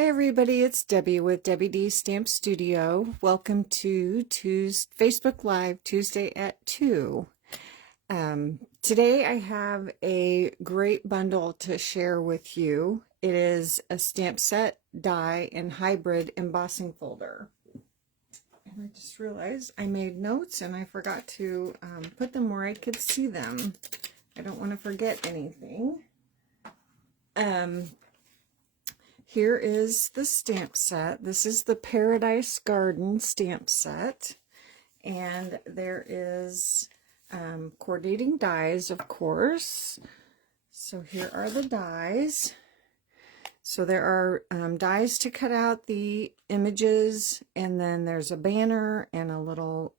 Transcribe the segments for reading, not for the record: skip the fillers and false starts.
Hey everybody, it's Debbie with Debbie D Stamp Studio. Welcome to Facebook Live Tuesday at 2. Today I have a great bundle to share with you. It is a stamp set, die, and hybrid embossing folder. And I just realized I made notes and I forgot to put them where I could see them. I don't want to forget anything. Here is the stamp set. This is the Paradise Garden stamp set. And there is coordinating dies, of course. So here are the dies. So there are dies to cut out the images, and then there's a banner and a little,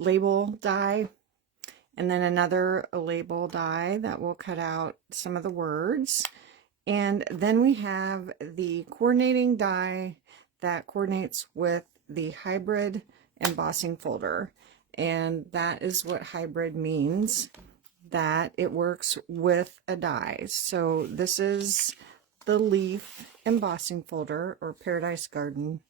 label die. And then another label die that will cut out some of the words. And then we have the coordinating die that coordinates with the hybrid embossing folder. And that is what hybrid means, that it works with a die. So this is the leaf embossing folder, or Paradise Garden,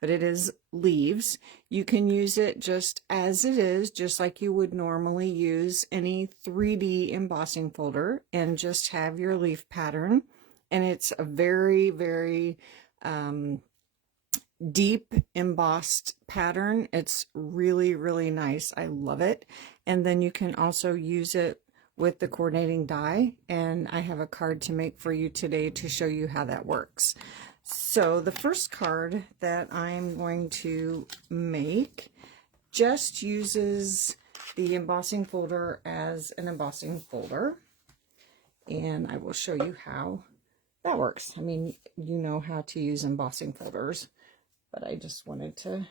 but it is leaves. You can use it just as it is, just like you would normally use any 3D embossing folder, and just have your leaf pattern. And it's a very, very deep embossed pattern. It's really, really nice. I love it. And then you can also use it with the coordinating die, and I have a card to make for you today to show you how that works. So the first card that I'm going to make just uses the embossing folder as an embossing folder, and I will show you how that works. I mean, you know how to use embossing folders, but I just wanted to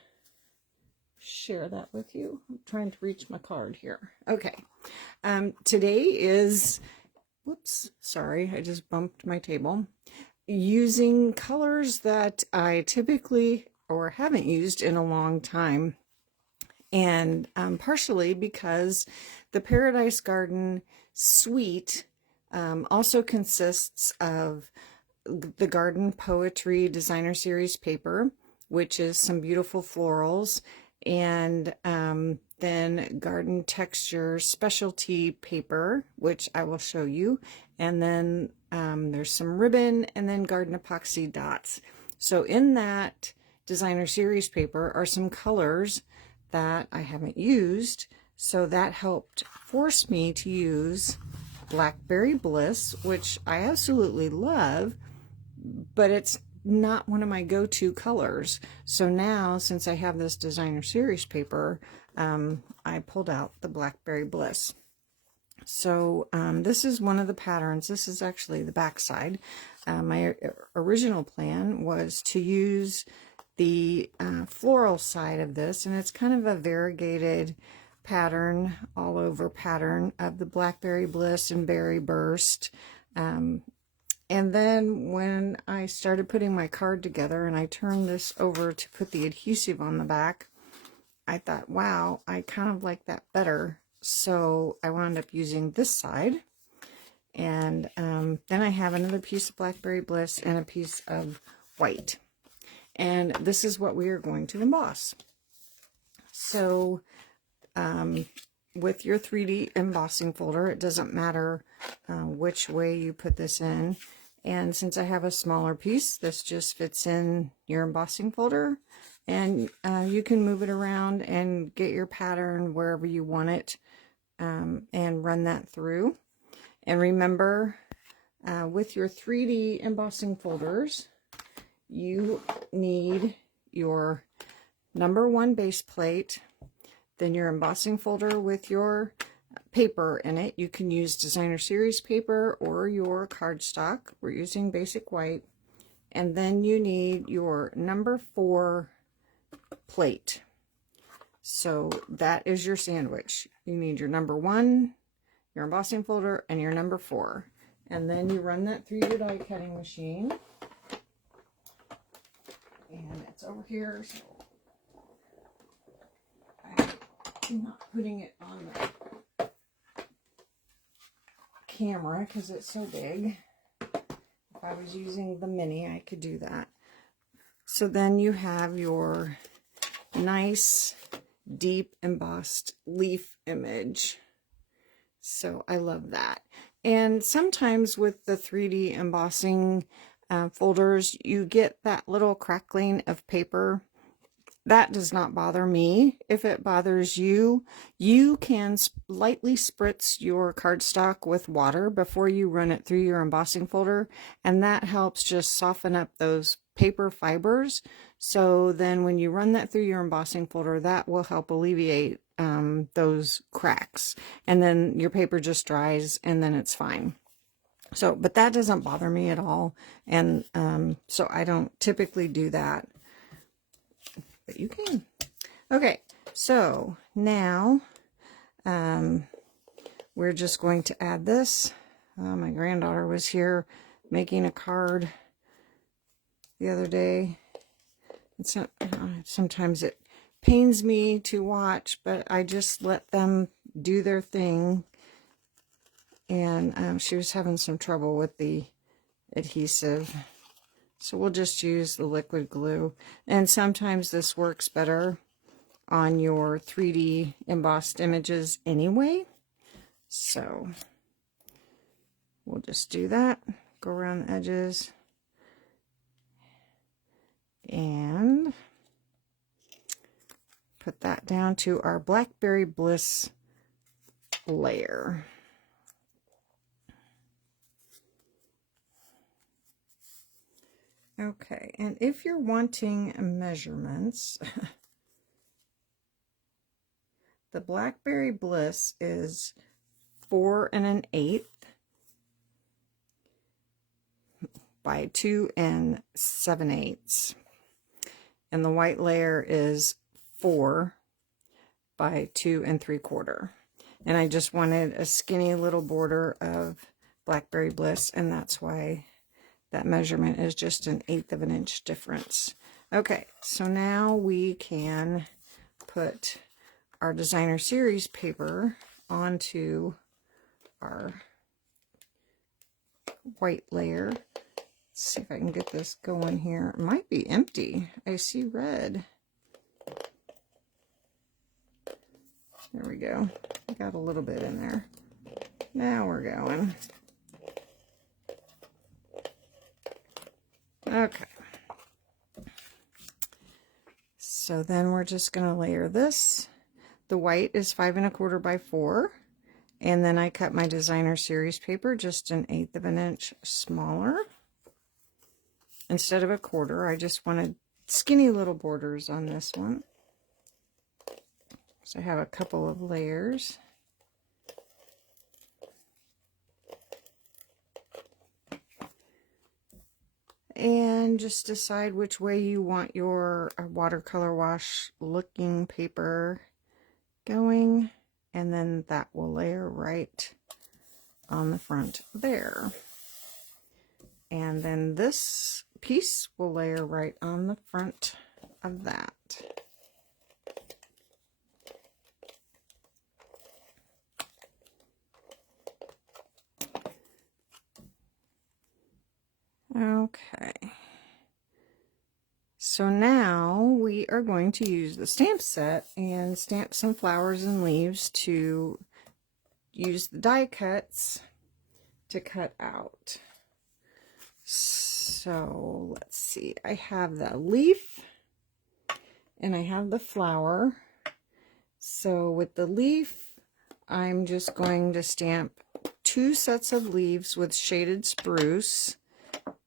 share that with you. I'm trying to reach my card here. Okay. Today is, whoops, sorry, I just bumped my table. Using colors that I typically or haven't used in a long time, and partially because the Paradise Garden suite also consists of the Garden Poetry Designer Series paper, which is some beautiful florals, and then Garden Texture Specialty paper, which I will show you, and then there's some ribbon, and then Garden Epoxy dots. So in that Designer Series paper are some colors that I haven't used, so that helped force me to use Blackberry Bliss, which I absolutely love, but it's not one of my go-to colors. So now, since I have this Designer Series paper, I pulled out the Blackberry Bliss. So this is one of the patterns. This is actually the back side. My original plan was to use the floral side of this, and it's kind of a variegated pattern, all over pattern of the Blackberry Bliss and Berry Burst. And then when I started putting my card together and I turned this over to put the adhesive on the back, I thought, wow, I kind of like that better. So I wound up using this side. And then I have another piece of Blackberry Bliss and a piece of white. And this is what we are going to emboss. So with your 3D embossing folder, it doesn't matter which way you put this in. And since I have a smaller piece, this just fits in your embossing folder, and you can move it around and get your pattern wherever you want it, and run that through. And remember, with your 3D embossing folders, you need your #1 base plate, then your embossing folder with your paper in it. You can use Designer Series paper or your cardstock. We're using basic white. And then you need your #4 plate. So that is your sandwich. You need your #1, your embossing folder, and your #4. And then you run that through your die cutting machine. And it's over here, so I'm not putting it on the camera because it's so big. If I was using the mini, I could do that. So then you have your nice, deep embossed leaf image. So I love that. And sometimes with the 3D embossing folders, you get that little crackling of paper. That does not bother me. If it bothers you, you can lightly spritz your cardstock with water before you run it through your embossing folder, and that helps just soften up those paper fibers. So then when you run that through your embossing folder, that will help alleviate those cracks, and then your paper just dries and then it's fine. So, but that doesn't bother me at all, and so I don't typically do that. But you can. Okay, so now we're just going to add this. My granddaughter was here making a card the other day. It's not, sometimes it pains me to watch, but I just let them do their thing. And she was having some trouble with the adhesive. So we'll just use the liquid glue. And sometimes this works better on your 3D embossed images anyway. So we'll just do that. Go around the edges. And put that down to our Blackberry Bliss layer. Okay, and if you're wanting measurements, the Blackberry Bliss is 4 1/8 by 2 7/8, and the white layer is 4 by 2 3/4. And I just wanted a skinny little border of Blackberry Bliss, and that's why that measurement is just 1/8 of an inch difference. Okay, so now we can put our designer series paper onto our white layer. Let's see if I can get this going here. It might be empty. I see red. There we go. I got a little bit in there. Now we're going. Okay. So then we're just going to layer this. The white is 5 1/4 by 4. And then I cut my designer series paper just 1/8 of an inch smaller. Instead of 1/4, I just wanted skinny little borders on this one. So I have a couple of layers. And just decide which way you want your watercolor wash looking paper going, and then that will layer right on the front there. And then this piece will layer right on the front of that. Okay, so now we are going to use the stamp set and stamp some flowers and leaves to use the die cuts to cut out. So let's see, I have the leaf and I have the flower. So with the leaf, I'm just going to stamp 2 sets of leaves with shaded spruce.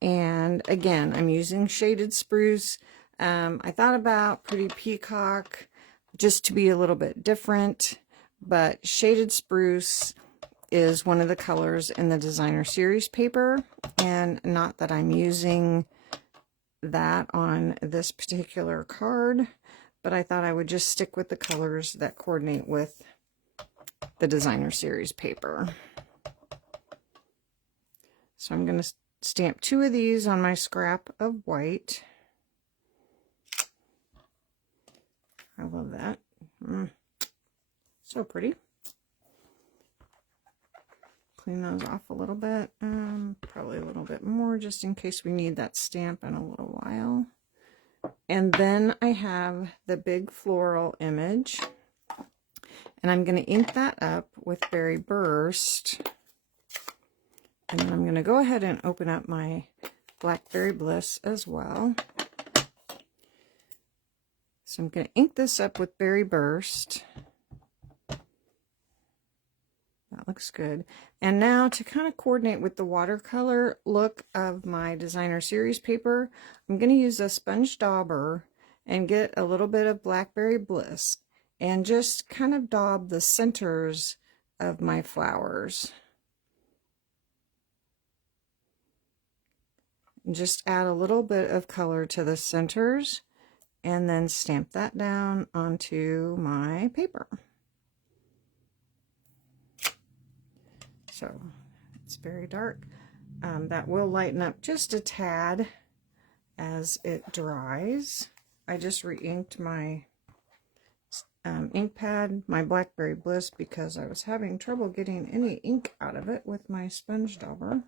And again, I'm using shaded spruce. I thought about Pretty Peacock just to be a little bit different, but shaded spruce is one of the colors in the designer series paper, and not that I'm using that on this particular card, but I thought I would just stick with the colors that coordinate with the designer series paper. So I'm going to stamp 2 of these on my scrap of white. I love that. So pretty. Clean those off a little bit. Probably a little bit more just in case we need that stamp in a little while. And then I have the big floral image, and I'm going to ink that up with Berry Burst. And then I'm going to go ahead and open up my Blackberry Bliss as well. So I'm going to ink this up with Berry Burst. That looks good. And now to kind of coordinate with the watercolor look of my designer series paper, I'm going to use a sponge dauber and get a little bit of Blackberry Bliss and just kind of daub the centers of my flowers. And just add a little bit of color to the centers and then stamp that down onto my paper. So it's very dark. That will lighten up just a tad as it dries. I just re-inked my ink pad, my Blackberry Bliss, because I was having trouble getting any ink out of it with my sponge dauber.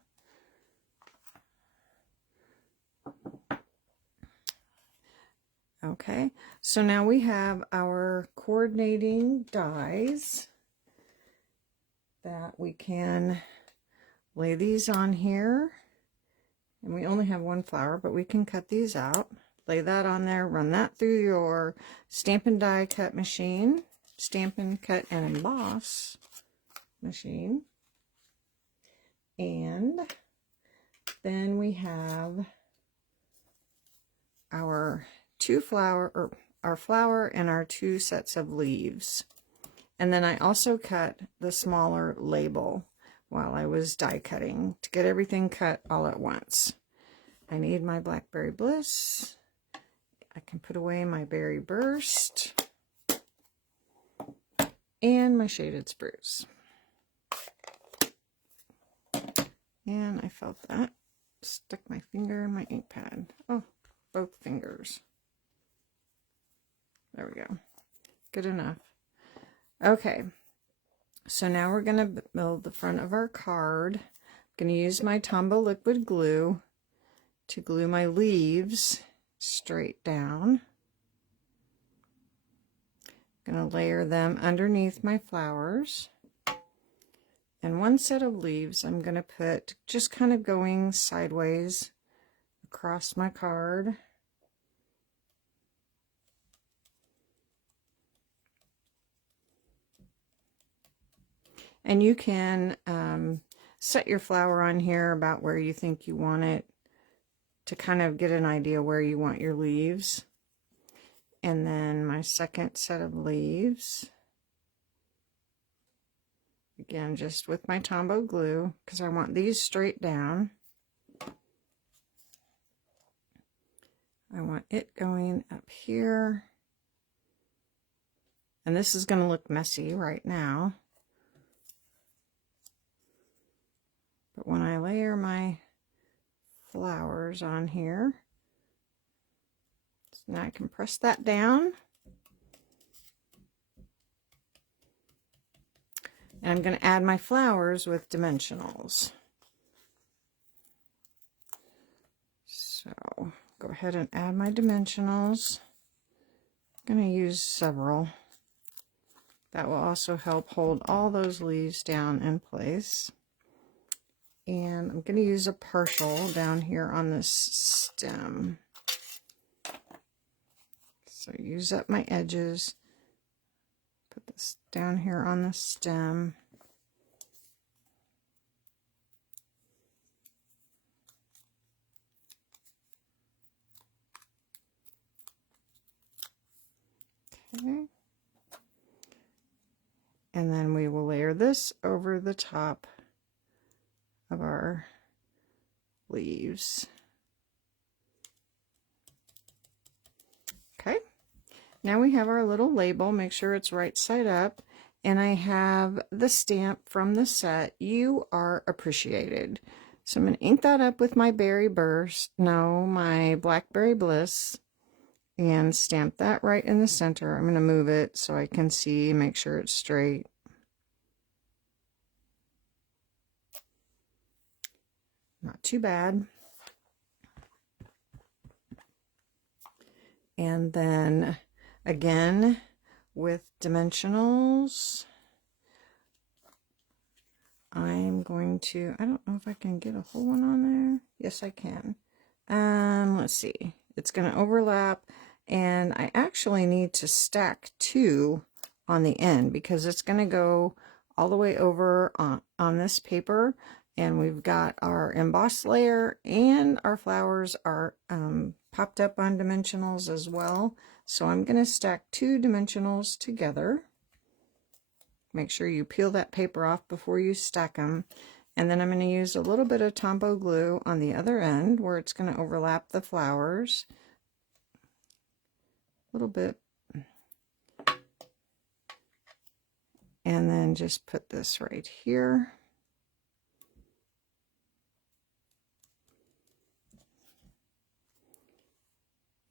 Okay, so now we have our coordinating dies that we can lay these on here. And we only have one flower, but we can cut these out. Lay that on there, run that through your Stampin' Die Cut machine, Stampin' Cut and Emboss machine. And then we have our our flower and our 2 sets of leaves. And then I also cut the smaller label while I was die cutting to get everything cut all at once. I need my Blackberry Bliss. I can put away my Berry Burst and my Shaded Spruce. And I felt that. Stuck my finger in my ink pad. Oh, both fingers. There we go. Good enough. Okay, so now we're going to build the front of our card. I'm going to use my Tombow liquid glue to glue my leaves straight down. I'm going to layer them underneath my flowers. And one set of leaves I'm going to put just kind of going sideways across my card. And you can set your flower on here about where you think you want it to kind of get an idea where you want your leaves. And then my second set of leaves, again, just with my Tombow glue, because I want these straight down. I want it going up here. And this is going to look messy right now. But when I layer my flowers on here, so now I can press that down. And I'm going to add my flowers with dimensionals. So go ahead and add my dimensionals. I'm going to use several. That will also help hold all those leaves down in place. And I'm going to use a partial down here on this stem. So use up my edges. Put this down here on the stem. Okay. And then we will layer this over the top of our leaves. Okay, now we have our little label. Make sure it's right side up, and I have the stamp from the set, "You Are Appreciated." So I'm going to ink that up with my my Blackberry Bliss, and stamp that right in the center. I'm going to move it so I can see, make sure it's straight. Not too bad. And then again with dimensionals, I'm going to, I don't know if I can get a whole one on there. Yes, I can. Let's see. It's going to overlap, and I actually need to stack 2 on the end because it's going to go all the way over on this paper, and we've got our embossed layer and our flowers are popped up on dimensionals as well. So I'm going to stack 2 dimensionals together. Make sure you peel that paper off before you stack them. And then I'm going to use a little bit of Tombow glue on the other end where it's going to overlap the flowers. A little bit. And then just put this right here.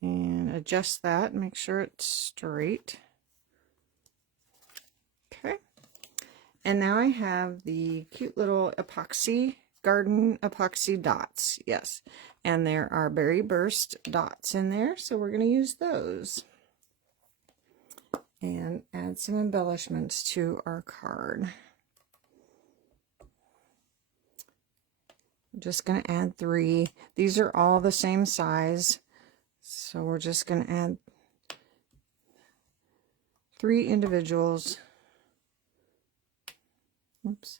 And adjust that, make sure it's straight. Okay. And now I have the cute little epoxy, garden epoxy dots. Yes. And there are berry burst dots in there, so we're going to use those. And add some embellishments to our card. I'm just going to add 3. These are all the same size, so we're just going to add 3 individuals. Oops,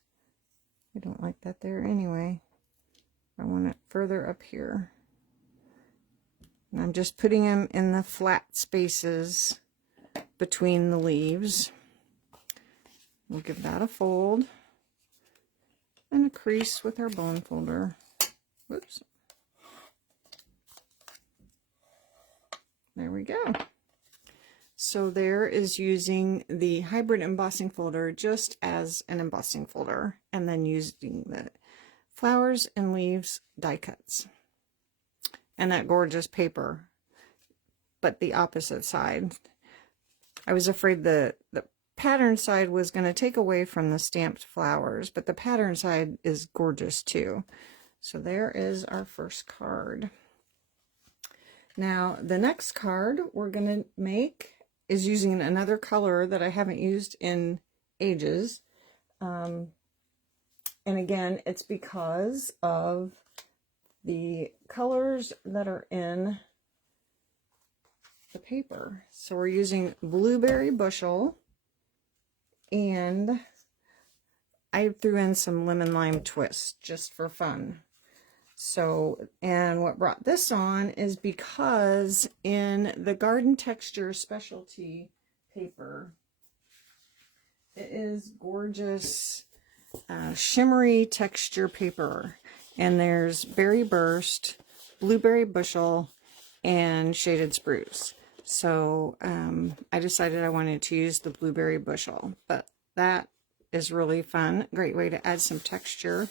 I don't like that there anyway. I want it further up here. And I'm just putting them in the flat spaces between the leaves. We'll give that a fold and a crease with our bone folder. Whoops. There we go. So there is using the hybrid embossing folder just as an embossing folder, and then using the flowers and leaves die cuts. And that gorgeous paper, but the opposite side. I was afraid the pattern side was going to take away from the stamped flowers, but the pattern side is gorgeous too. So there is our first card. Now the next card we're going to make is using another color that I haven't used in ages. And again, it's because of the colors that are in the paper. So we're using Blueberry Bushel, and I threw in some lemon lime twist just for fun. So, and what brought this on is because in the Garden Texture specialty paper, it is gorgeous shimmery texture paper, and there's Berry Burst, Blueberry Bushel, and Shaded Spruce. So I decided I wanted to use the Blueberry Bushel, but that is really fun. Great way to add some texture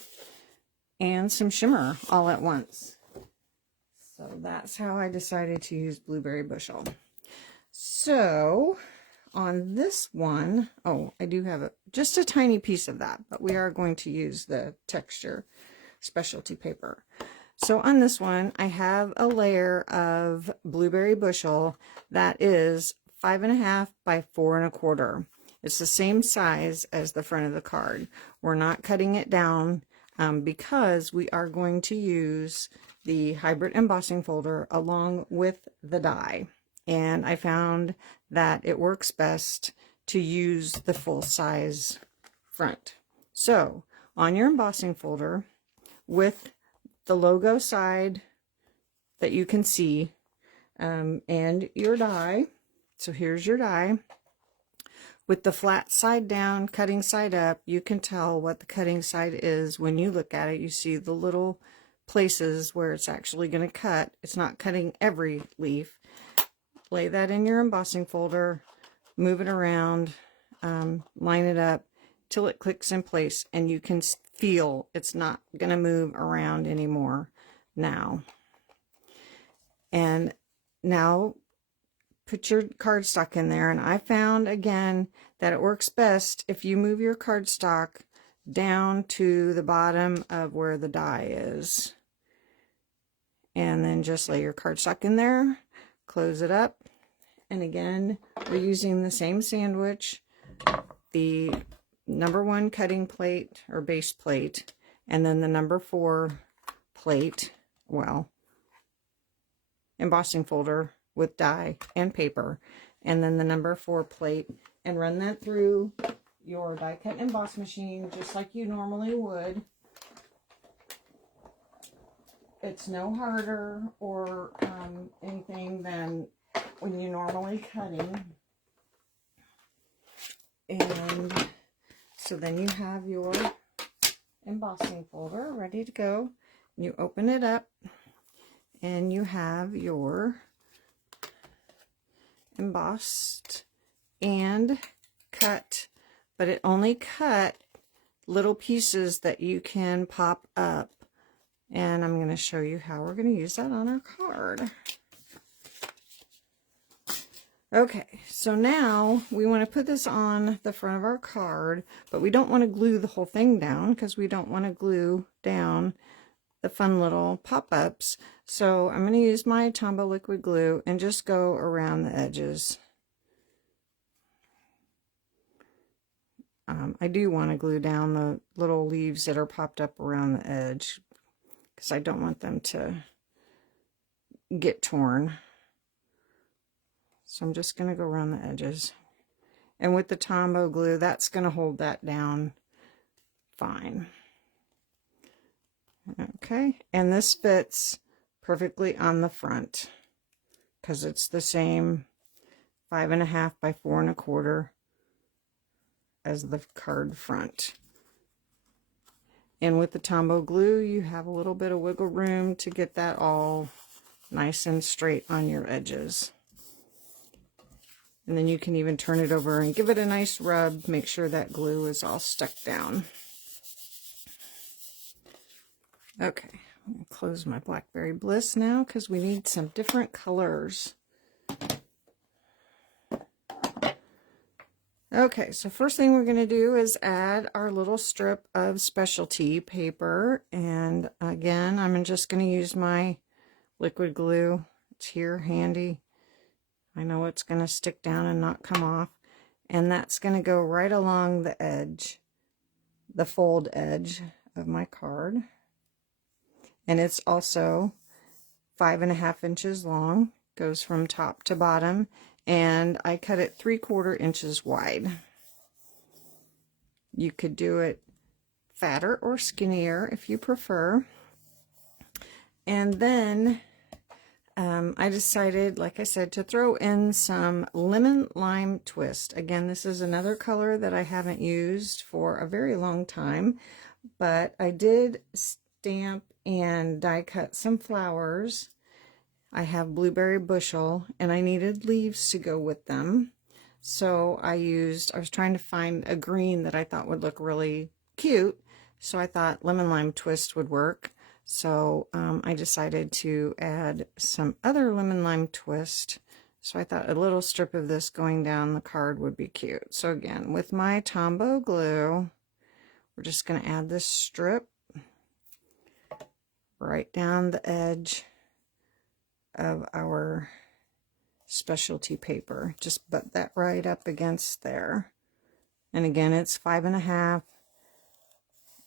and some shimmer all at once. So that's how I decided to use Blueberry Bushel. So on this one, oh, I do have just a tiny piece of that, but we are going to use the texture specialty paper. So on this one, I have a layer of Blueberry Bushel that is 5.5 by 4 1/4. It's the same size as the front of the card. We're not cutting it down because we are going to use the hybrid embossing folder along with the die. And I found that it works best to use the full size front. So on your embossing folder, with the logo side that you can see, and your die, so here's your die. With the flat side down, cutting side up, you can tell what the cutting side is when you look at it. You see the little places where it's actually going to cut. It's not cutting every leaf. Lay that in your embossing folder, move it around, line it up till it clicks in place, and you can feel it's not going to move around anymore now. And now put your cardstock in there, and I found again that it works best if you move your cardstock down to the bottom of where the die is. and then just lay your cardstock in there, close it up, and again, we're using the same sandwich, the #1 cutting plate or base plate, and then the #4 plate, well, embossing folder with die and paper, and then the #4 plate, and run that through your die cut and emboss machine just like you normally would. It's no harder or anything than when you're normally cutting. And so then you have your embossing folder ready to go. You open it up and you have your embossed and cut, but it only cut little pieces that you can pop up. And I'm going to show you how we're going to use that on our card. Okay, so now we want to put this on the front of our card, but we don't want to glue the whole thing down because we don't want to glue down the fun little pop-ups. So I'm going to use my Tombow liquid glue and just go around the edges. I do want to glue down the little leaves that are popped up around the edge because I don't want them to get torn. So I'm just going to go around the edges. And with the Tombow glue, that's going to hold that down fine. Okay, and this fits perfectly on the front because it's the same 5.5 by 4.25 as the card front. And with the Tombow glue, you have a little bit of wiggle room to get that all nice and straight on your edges. And then you can even turn it over and give it a nice rub, make sure that glue is all stuck down. Okay, I'm going to close my Blackberry Bliss now because we need some different colors. Okay, so first thing we're going to do is add our little strip of specialty paper. And again, I'm just going to use my liquid glue. It's here handy. I know it's going to stick down and not come off. And that's going to go right along the edge, the fold edge of my card. And it's also 5.5 inches long, goes from top to bottom. And I cut it 3/4 inches wide. You could do it fatter or skinnier if you prefer. And then I decided, like I said, to throw in some lemon lime twist. Again, this is another color that I haven't used for a very long time, but I did stamp and die cut some flowers. I have blueberry bushel and I needed leaves to go with them. So I was trying to find a green that I thought would look really cute. So I thought lemon lime twist would work. So I decided to add some other lemon lime twist. So I thought a little strip of this going down the card would be cute. So again, with my Tombow glue, we're just going to add this strip right down the edge of our specialty paper. Just butt that right up against there. And again, it's 5.5,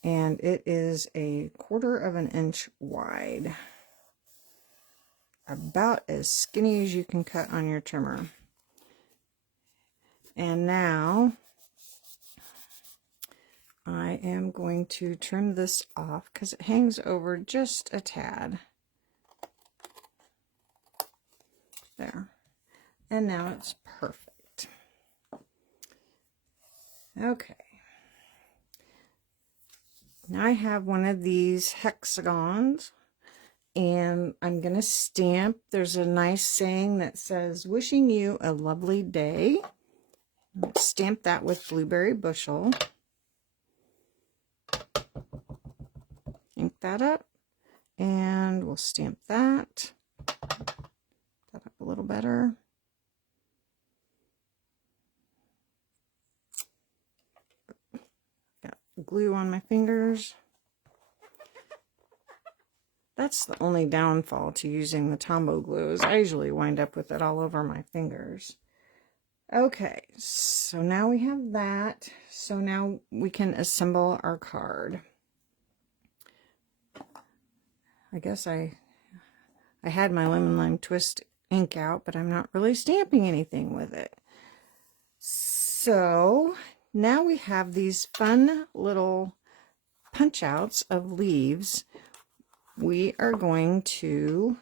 and it is 1/4 inch wide. About as skinny as you can cut on your trimmer. And now I am going to trim this off because it hangs over just a tad. There. And now it's perfect. Okay. Now I have one of these hexagons and I'm going to stamp. There's a nice saying that says, "Wishing you a lovely day." Stamp that with blueberry bushel. Ink that up and we'll stamp that. That up a little better. Got glue on my fingers. That's the only downfall to using the Tombow glue, is I usually wind up with it all over my fingers. Okay, so now we have that. So now we can assemble our card. I guess I had my lemon lime twist ink out, but I'm not really stamping anything with it. So now we have these fun little punch outs of leaves. We are going to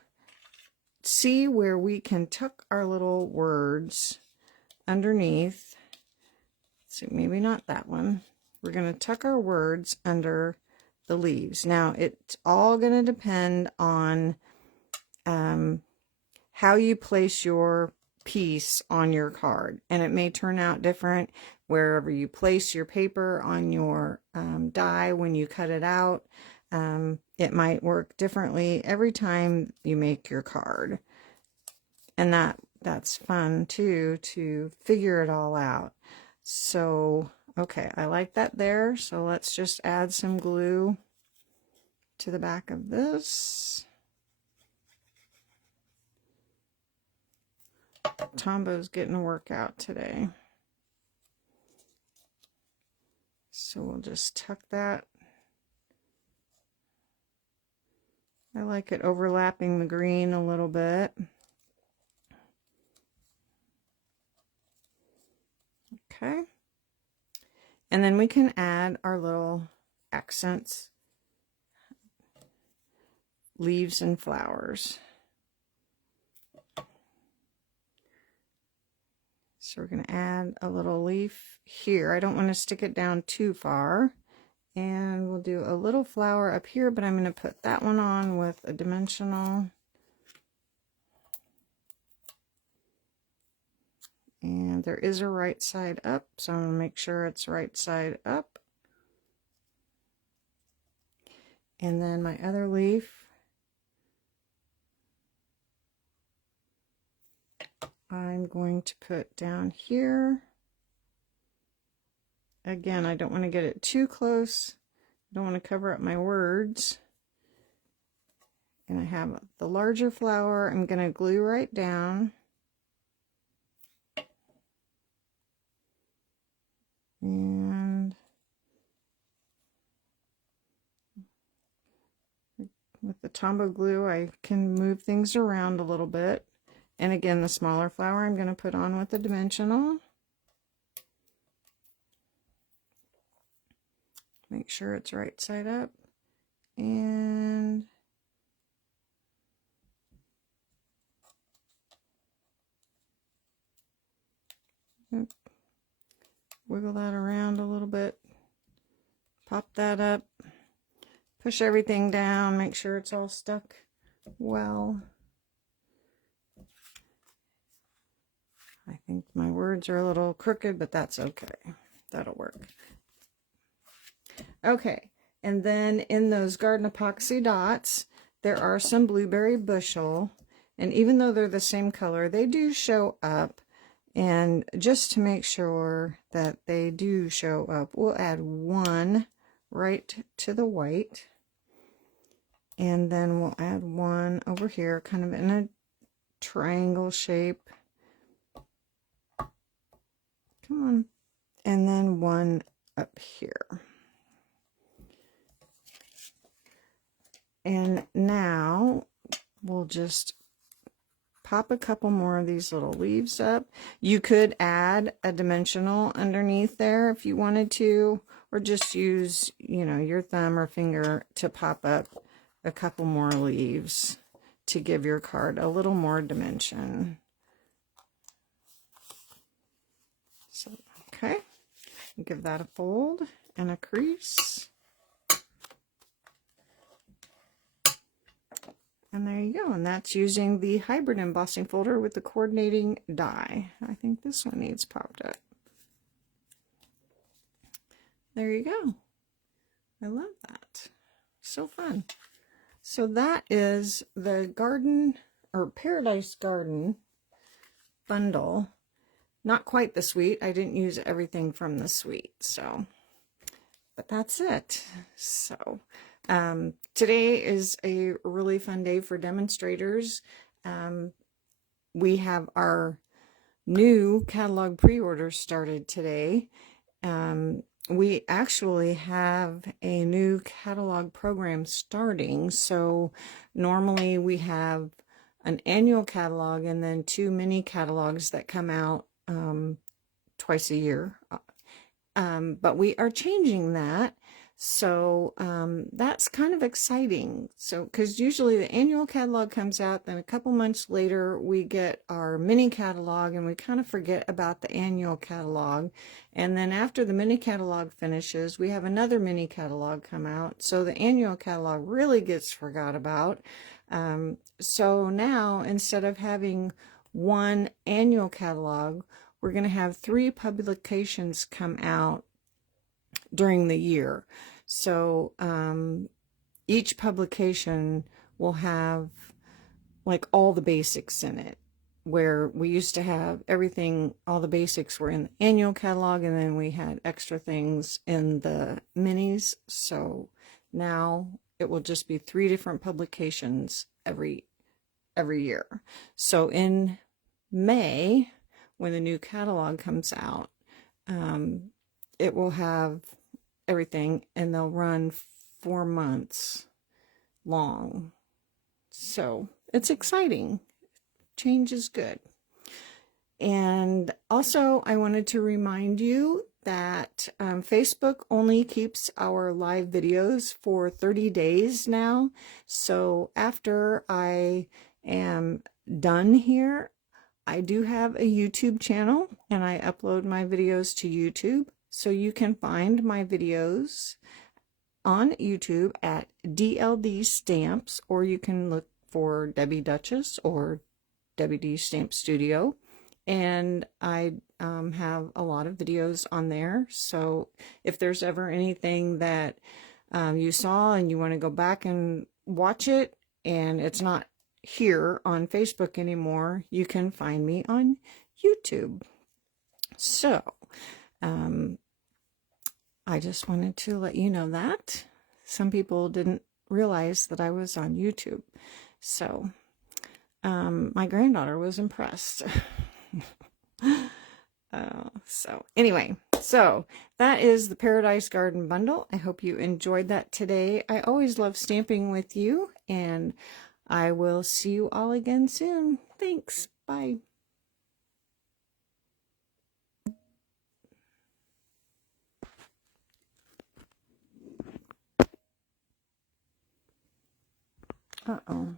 see where we can tuck our little words underneath. So maybe not that one. We're going to tuck our words under the leaves. Now it's all going to depend on how you place your piece on your card, and it may turn out different wherever you place your paper on your die when you cut it out. It might work differently every time you make your card, and that's fun too, to figure it all out. So okay, I like that there, so let's just add some glue to the back of this. Tombow's getting a workout today. So we'll just tuck that. I like it overlapping the green a little bit. Okay. And then we can add our little accents, leaves and flowers. So we're going to add a little leaf here. I don't want to stick it down too far. And we'll do a little flower up here, but I'm going to put that one on with a dimensional. And there is a right side up, so I'm going to make sure it's right side up. And then my other leaf, I'm going to put down here. Again, I don't want to get it too close. I don't want to cover up my words. And I have the larger flower. I'm going to glue right down. And with the Tombow glue, I can move things around a little bit. And again, the smaller flower I'm going to put on with the dimensional. Make sure it's right side up. And wiggle that around a little bit. Pop that up. Push everything down. Make sure it's all stuck well. I think my words are a little crooked, but that's okay. That'll work. Okay, and then in those garden epoxy dots, there are some blueberry bushel, and even though they're the same color, they do show up. And just to make sure that they do show up, we'll add one right to the white, and then we'll add one over here, kind of in a triangle shape. Come on. And then one up here. And now we'll just pop a couple more of these little leaves up. You could add a dimensional underneath there if you wanted to, or just use, you know, your thumb or finger to pop up a couple more leaves to give your card a little more dimension. So, okay, give that a fold and a crease. And there you go, and that's using the hybrid embossing folder with the coordinating die. I think this one needs popped up. There you go. I love that. So fun. So that is the garden, or Paradise Garden bundle. Not quite the suite. I didn't use everything from the suite, so, but that's it. So Today is a really fun day for demonstrators. We have our new catalog pre-order started today. We actually have a new catalog program starting. So normally we have an annual catalog and then 2 mini catalogs that come out twice a year. But we are changing that. So that's kind of exciting. So, because usually the annual catalog comes out, then a couple months later we get our mini catalog and we kind of forget about the annual catalog. And then after the mini catalog finishes, we have another mini catalog come out. So the annual catalog really gets forgot about. So now instead of having one annual catalog, we're going to have 3 publications come out during the year. So each publication will have like all the basics in it, where we used to have everything, all the basics were in the annual catalog, and then we had extra things in the minis. So now it will just be 3 different publications every year. So in May, when the new catalog comes out, it will have everything, and they'll run 4 months long. So it's exciting. Change is good. And also I wanted to remind you that Facebook only keeps our live videos for 30 days now. So after I am done here, I do have a YouTube channel and I upload my videos to YouTube. So you can find my videos on YouTube at DLD Stamps, or you can look for Debbie Duchess or WD Stamp Studio. And I have a lot of videos on there. So if there's ever anything that you saw and you want to go back and watch it and it's not here on Facebook anymore, you can find me on YouTube. So I just wanted to let you know that. Some people didn't realize that I was on YouTube. So my granddaughter was impressed. So anyway, so that is the Paradise Garden bundle. I hope you enjoyed that today. I always love stamping with you, and I will see you all again soon. Thanks. Bye. Uh-oh.